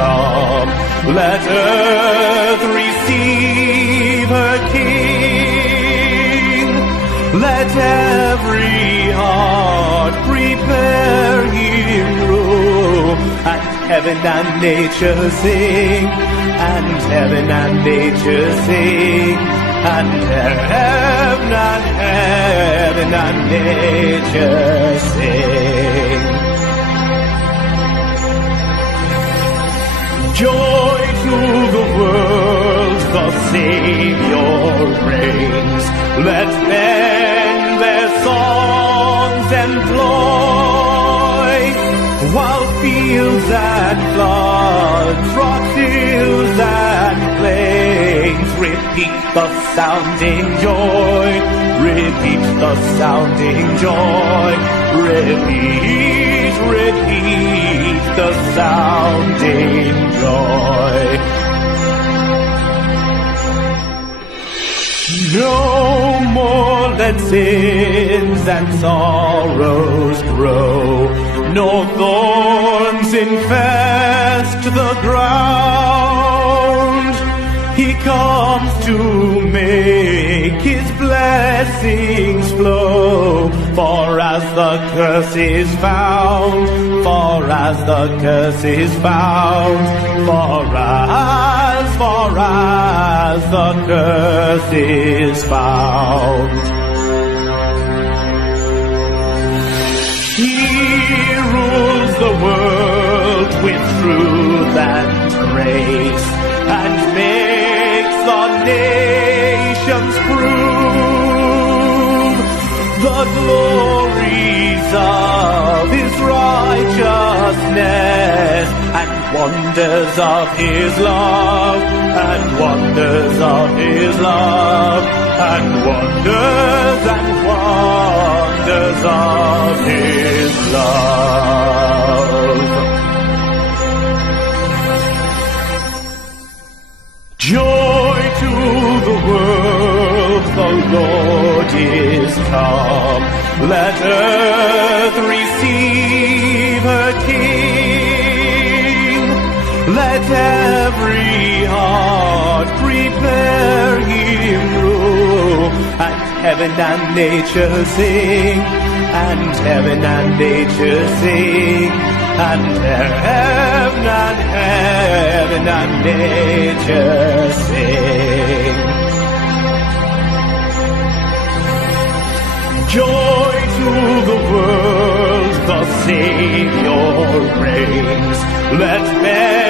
come. Let earth receive her King. Let every heart prepare him room. And heaven and nature sing, and heaven and nature sing, and heaven and nature sing. Joy to the world, the Savior reigns. Let men their songs employ, while fields and floods, rocks, hills and plains repeat the sounding joy, repeat the sounding joy, repeat, repeat the sounding joy. No more let sins and sorrows grow, nor thorns infest the ground. He comes to make his blessings flow, for as the curse is found, for as the curse is found, for as the curse is found. He rules the world with truth and grace, and makes the nations prove the glories of his righteousness, and wonders of his love, and wonders of his love, and wonders of his love. Joy to the world, the Lord is come. Let earth receive her King. Let every heart prepare him room. And heaven and nature sing, and heaven and nature sing, and heaven and nature sing. Joy to the world, the Savior reigns. Let men